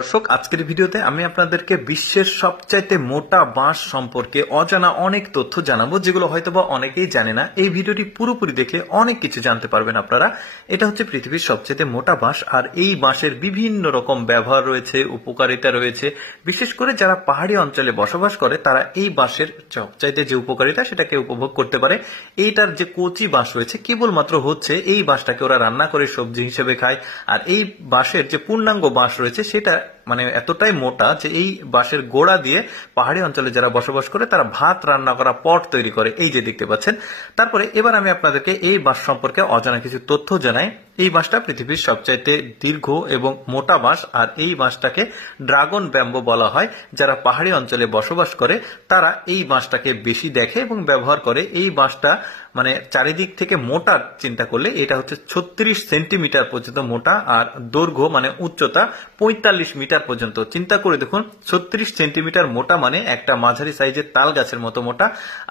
দর্শক, আজকের ভিডিওতে আমি আপনাদেরকে বিশ্বের সবচাইতে মোটা বাঁশ সম্পর্কে অজানা অনেক তথ্য জানাবো, যেগুলো হয়তোবা অনেকেই জানে না। এই ভিডিওটি পুরোপুরি দেখলে অনেক কিছু জানতে পারবেন আপনারা। এটা হচ্ছে পৃথিবীর সবচাইতে মোটা বাঁশ, আর এই বাঁশের বিভিন্ন রকম ব্যবহার রয়েছে, উপকারিতা রয়েছে। বিশেষ করে যারা পাহাড়ি অঞ্চলে বসবাস করে তারা এই বাঁশের সবচাইতে যে উপকারিতা সেটাকে উপভোগ করতে পারে। এইটার যে কচি বাঁশ রয়েছে কেবলমাত্র হচ্ছে এই বাঁশটাকে ওরা রান্না করে সবজি হিসেবে খায়। আর এই বাঁশের যে পূর্ণাঙ্গ বাঁশ রয়েছে সেটা মানে এতটাই মোটা যে এই বাঁশের গোড়া দিয়ে পাহাড়ি অঞ্চলে যারা বসবাস করে তারা ভাত রান্না করা পট তৈরি করে, এই যে দেখতে পাচ্ছেন। তারপরে এবার আমি আপনাদেরকে এই বাঁশ সম্পর্কে অজানা কিছু তথ্য জানাই। এই বাঁশটা পৃথিবীর সবচাইতে দীর্ঘ এবং মোটা বাঁশ, আর এই বাঁশটাকে ড্রাগন ব্যাম্বো বলা হয়। যারা পাহাড়ি অঞ্চলে বসবাস করে তারা এই বাঁশটাকে বেশি দেখে এবং ব্যবহার করে। এই বাঁশটা মানে চারিদিক থেকে মোটা চিন্তা করলে এটা হচ্ছে 36 সেন্টিমিটার পর্যন্ত মোটা, আর দৈর্ঘ্য মানে উচ্চতা 45 মিটার পর্যন্ত। চিন্তা করে দেখুন, 36 সেন্টিমিটার মোটা মানে একটা মাঝারি সাইজের তাল গাছের মতো মোটা,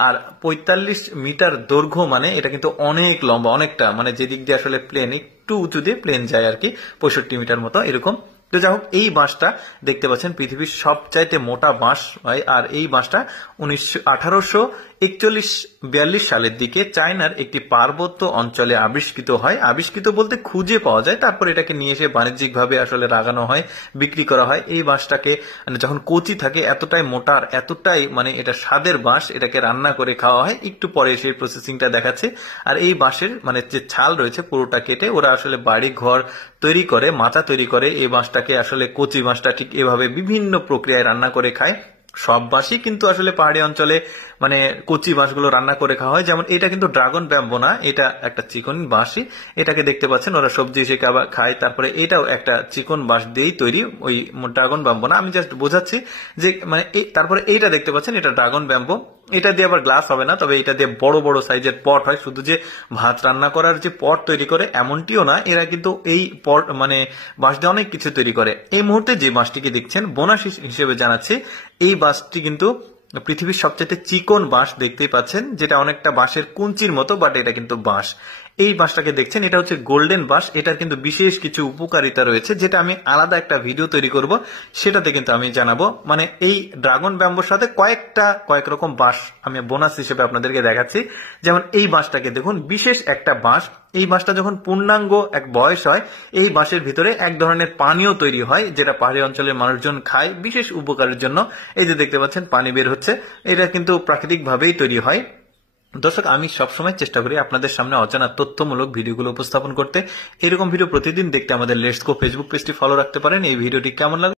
আর 45 মিটার দৈর্ঘ্য মানে এটা কিন্তু অনেক লম্বা, অনেকটা মানে যেদিক দিয়ে আসলে প্লেন একটু উঁচু দিয়ে প্লেন যায় আর কি, 65 মিটার মতো এরকম। তো যাই হোক, এই বাঁশটা দেখতে পাচ্ছেন পৃথিবীর সবচাইতে মোটা বাঁশ হয়। আর এই বাঁশটা 1841-42 সালের দিকে চায়নার একটি পার্বত্য অঞ্চলে আবিষ্কৃত হয়। আবিষ্কৃত বলতে খুঁজে পাওয়া যায়, তারপর এটাকে নিয়ে এসে বাণিজ্যিকভাবে আসলে লাগানো হয়, বিক্রি করা হয়। এই বাঁশটাকে যখন কচি থাকে এতটাই মোটা আর এতটাই মানে এটা স্বাদের বাঁশ, এটাকে রান্না করে খাওয়া হয়। একটু পরে সেই প্রসেসিংটা দেখাচ্ছে। আর এই বাঁশের মানে যে ছাল রয়েছে পুরোটা কেটে ওরা আসলে বাড়ি ঘর তৈরি করে, মাচা তৈরি করে। এই বাঁশটাকে আসলে কচি বাঁশটা ঠিক এভাবে বিভিন্ন প্রক্রিয়ায় রান্না করে খায়। সব বাঁশই কিন্তু আসলে পাহাড়ি অঞ্চলে মানে কচি বাঁশগুলো রান্না করে খাওয়া হয়। যেমন এটা কিন্তু ড্রাগন ব্যাম্বো না, এটা একটা চিকন বাঁশই। এটাকে দেখতে পাচ্ছেন ওরা সবজি হিসেবে খায়। তারপরে এটাও একটা চিকন বাঁশ দিয়েই তৈরি, ওই ড্রাগন ব্যাম্বো না, আমি জাস্ট বোঝাচ্ছি যে মানে তারপরে এইটা দেখতে পাচ্ছেন এটা ড্রাগন ব্যাম্বো। এটা দিয়ে আবার গ্লাস হবে না, তবে এটা দিয়ে বড় বড় সাইজের পট হয়। শুধু যে ভাত রান্না করার যে পট তৈরি করে এমনটিও না, এরা কিন্তু এই পট মানে বাঁশ দিয়ে অনেক কিছু তৈরি করে। এই মুহূর্তে যে বাঁশটিকে দেখছেন বোনাস হিসেবে জানাচ্ছি, এই বাঁশটি কিন্তু পৃথিবীর সবচেয়ে চিকন বাঁশ দেখতেই পাচ্ছেন, যেটা অনেকটা বাঁশের কুঞ্চির মতো, বাট এটা কিন্তু বাঁশ। এই বাঁশটাকে দেখছেন এটা হচ্ছে গোল্ডেন বাঁশ। এটার কিন্তু বিশেষ কিছু উপকারিতা রয়েছে, যেটা আমি আলাদা একটা ভিডিও তৈরি করব, সেটাতে কিন্তু আমি জানাবো। মানে এই ড্রাগন ব্যাম্বোর সাথে কয়েক রকম বাঁশ আমি বোনাস হিসেবে আপনাদেরকে দেখাচ্ছি। যেমন এই বাঁশটাকে দেখুন, বিশেষ একটা বাঁশ। এই বাঁশটা যখন পূর্ণাঙ্গ এক বয়স হয়, এই বাঁশের ভিতরে এক ধরনের পানীয় তৈরি হয়, যেটা পাহাড়ি অঞ্চলের মানুষজন খায় বিশেষ উপকারের জন্য। এই যে দেখতে পাচ্ছেন পানি বের হচ্ছে, এটা কিন্তু প্রাকৃতিক ভাবেই তৈরি হয়। দর্শক, আমি সবসময় চেষ্টা করি আপনাদের সামনে অজানা তথ্যমূলক ভিডিওগুলো উপস্থাপন করতে। এরকম ভিডিও প্রতিদিন দেখতে আমাদের লেটস গো ফেসবুক পেজটি ফলো রাখতে পারেন। এই ভিডিওটি কেমন লাগলো